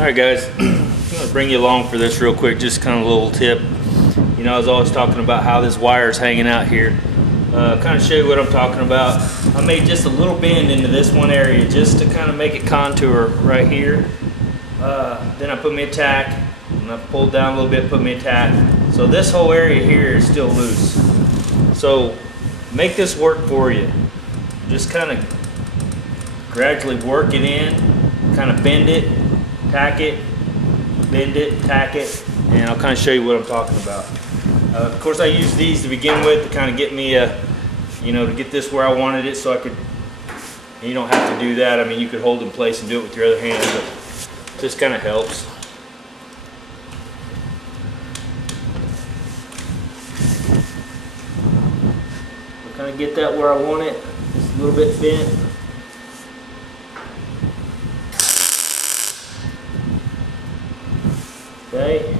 Alright guys, I'm going to bring you along for this real quick, just kind of a little tip. You know, I was always talking about how this wire is hanging out here. Kind of show you what I'm talking about. I made just a little bend into this one area just to kind of make it contour right here. Then I put me a tack, and I pulled down a little bit, put me a tack. So this whole area here is still loose. So make this work for you. Just kind of gradually work it in, kind of bend it, tack it, bend it, tack it, and I'll kind of show you what I'm talking about. Of course, I used these to begin with to kind of get me, you know, to get this where I wanted it, so I could. You don't have to do that. I mean, you could hold it in place and do it with your other hand, but this kind of helps. I'll kind of get that where I want it, just a little bit bent. Okay,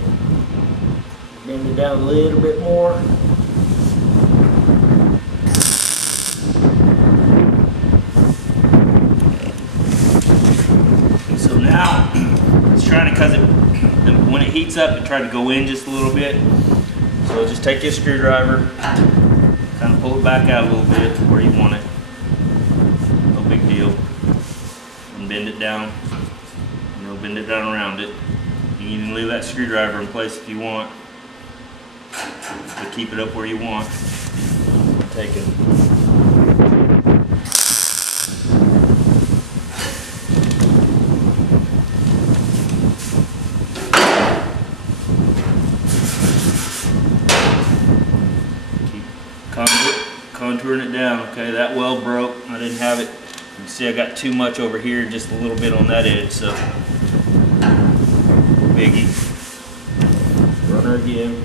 bend it down a little bit more. So now it's trying to, cause it, when it heats up, it tries to go in just a little bit. So just take your screwdriver, kind of pull it back out a little bit to where you want it. No big deal. And bend it down. You know, bend it down around it. You can leave that screwdriver in place if you want, but keep it up where you want. Take it. Keep contouring it down. Okay, that well broke. I didn't have it. You can see I got too much over here, just a little bit on that edge. So. Biggie. Runner again.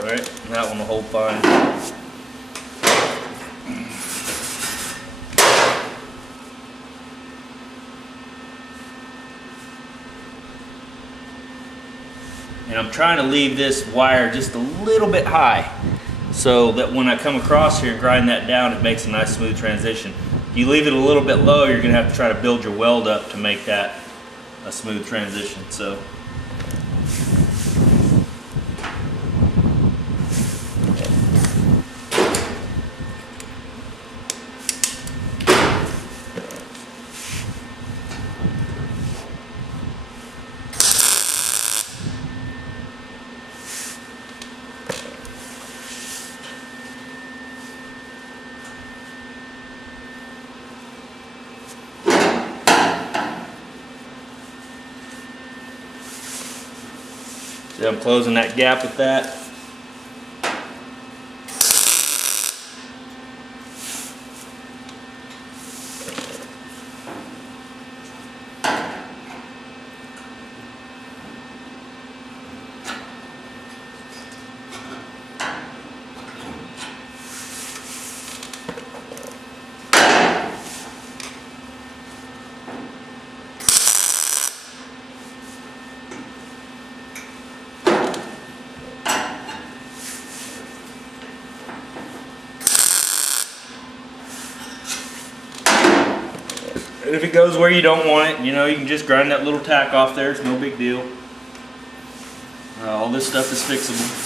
Alright, that one will hold fine. And I'm trying to leave this wire just a little bit high, so that when I come across here and grind that down, it makes a nice smooth transition. If you leave it a little bit low, you're going to have to try to build your weld up to make that a smooth transition. So see, I'm closing that gap with that. And if it goes where you don't want it, you know, you can just grind that little tack off there. It's no big deal. All this stuff is fixable.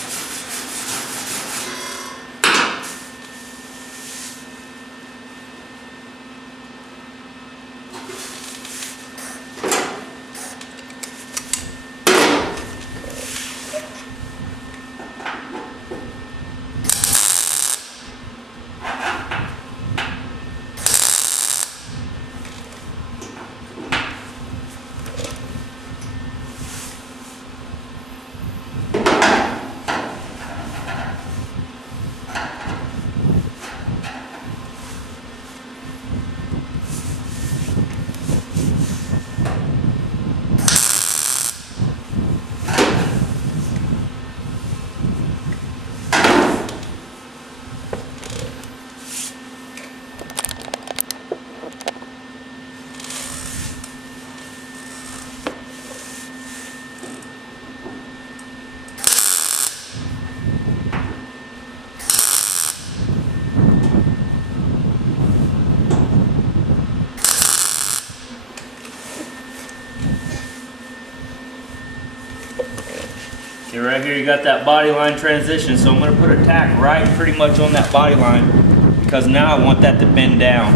Okay, right here you got that body line transition, so I'm going to put a tack right pretty much on that body line because now I want that to bend down.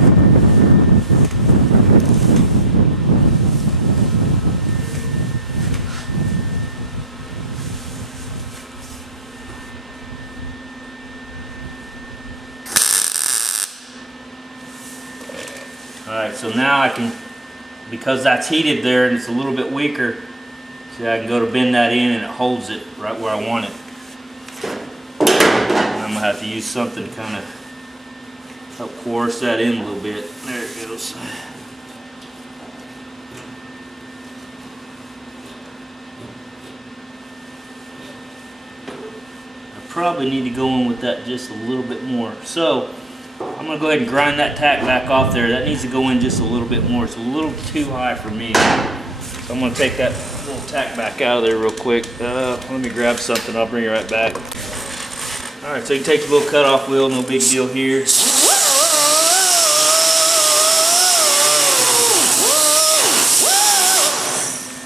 Alright, so now I can, because that's heated there and it's a little bit weaker, see, I can go to bend that in and it holds it right where I want it. And I'm going to have to use something to kind of help coerce that in a little bit. There it goes. I probably need to go in with that just a little bit more. So I'm going to go ahead and grind that tack back off there. That needs to go in just a little bit more. It's a little too high for me. So I'm going to take that little tack back out of there real quick. Let me grab something. I'll bring it right back. Alright, so you take the little cutoff wheel. No big deal here.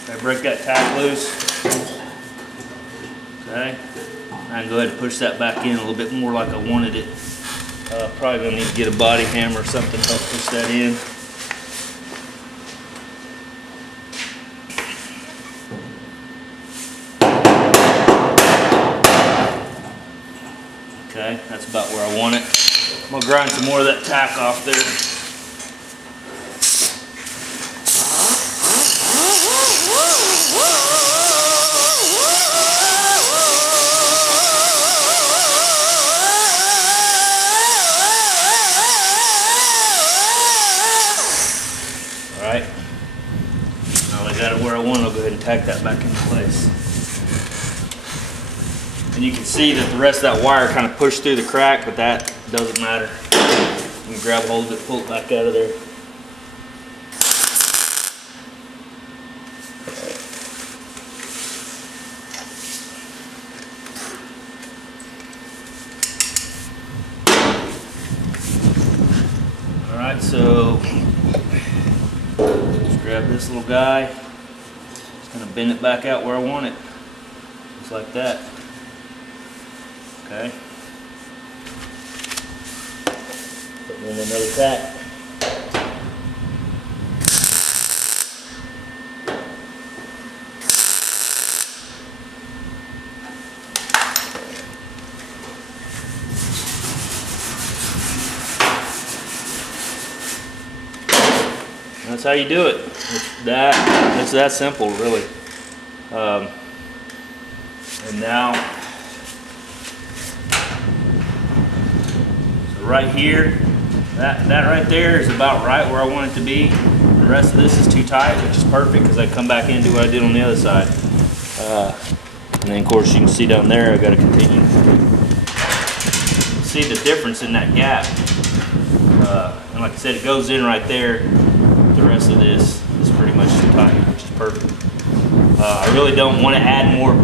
Okay, break that tack loose. Okay. I can go ahead and push that back in a little bit more like I wanted it. Probably going to need to get a body hammer or something to help push that in. Okay, that's about where I want it. I'm going to grind some more of that tack off there. Alright, now I got it where I want. I'll go ahead and tack that back into place. And you can see that the rest of that wire kind of pushed through the crack, but that doesn't matter. You can grab hold of it, pull it back out of there. Alright, so just grab this little guy, just kind of bend it back out where I want it, just like that. Okay. Put in another tack. That's how you do it. It's that simple, really. And now, so right here, that right there is about right where I want it to be. The rest of this is too tight, which is perfect because I come back into what I did on the other side. And then of course you can see down there I got to continue. See the difference in that gap. And like I said, it goes in right there. The rest of this is pretty much too tight, which is perfect. I really don't want to add more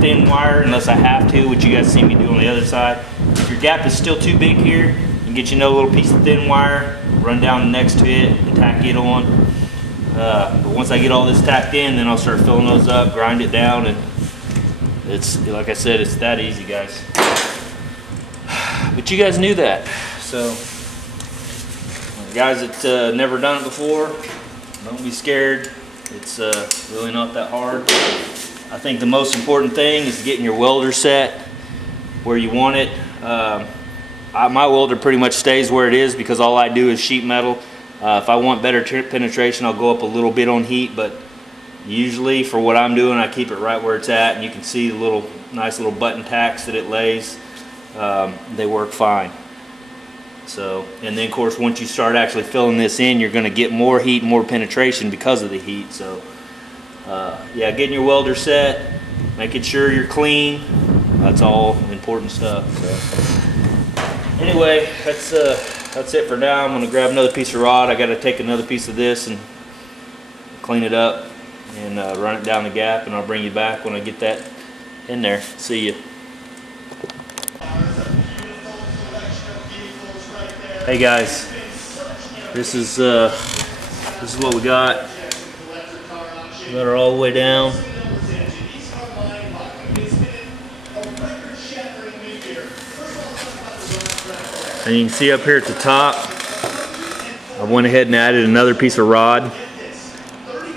thin wire unless I have to, which you guys see me do on the other side. If your gap is still too big here, you can get you another little piece of thin wire, run down next to it and tack it on. But once I get all this tacked in, then I'll start filling those up, grind it down, and it's, like I said, it's that easy, guys. But you guys knew that. So guys that never done it before, don't be scared. It's really not that hard. I think the most important thing is getting your welder set where you want it. My welder pretty much stays where it is because all I do is sheet metal. If I want better penetration, I'll go up a little bit on heat, but usually for what I'm doing, I keep it right where it's at, and you can see the nice little button tacks that it lays. They work fine. So, and then of course once you start actually filling this in, you're going to get more heat, more penetration because of the heat. So yeah, getting your welder set, making sure you're clean, that's all important stuff. So anyway, that's it for now. I'm going to grab another piece of rod. I got to take another piece of this and clean it up and run it down the gap, and I'll bring you back when I get that in there. See you. Hey guys, this is what we got. We got her all the way down. And you can see up here at the top, I went ahead and added another piece of rod.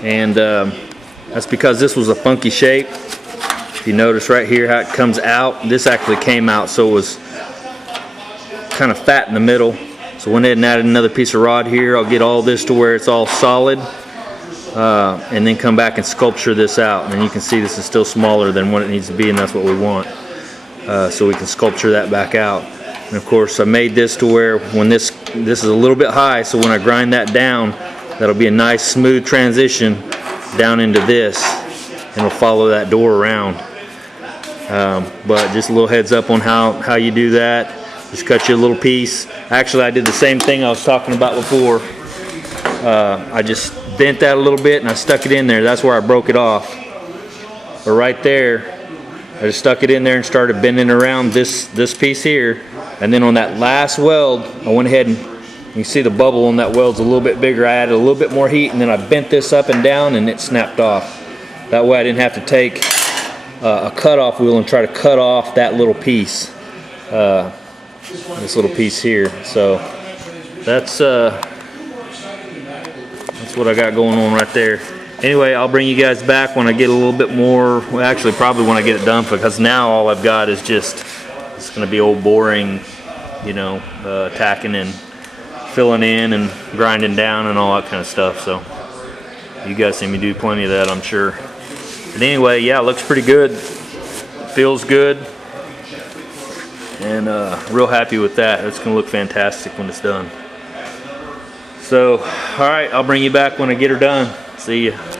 And that's because this was a funky shape. If you notice right here how it comes out, this actually came out, so it was kind of fat in the middle. So I went ahead and added another piece of rod here. I'll get all this to where it's all solid, and then come back and sculpture this out. And you can see this is still smaller than what it needs to be, and that's what we want. So we can sculpture that back out. And of course I made this to where when this is a little bit high, so when I grind that down, that'll be a nice smooth transition down into this, and it'll follow that door around. But just a little heads up on how you do that. Just cut you a little piece. Actually, I did the same thing I was talking about before. I just bent that a little bit and I stuck it in there. That's where I broke it off. But right there, I just stuck it in there and started bending around this piece here. And then on that last weld, I went ahead and you see the bubble on that weld's a little bit bigger. I added a little bit more heat, and then I bent this up and down and it snapped off. That way I didn't have to take a cutoff wheel and try to cut off that little piece. This little piece here. So that's what I got going on right there. Anyway, I'll bring you guys back when I get a little bit more, well, actually probably when I get it done, because now all I've got is just, it's going to be old boring, you know, tacking and filling in and grinding down and all that kind of stuff. So you guys see me do plenty of that, I'm sure. But anyway, yeah, it looks pretty good. Feels good. And real happy with that. It's gonna look fantastic when it's done. So, all right, I'll bring you back when I get her done. See ya.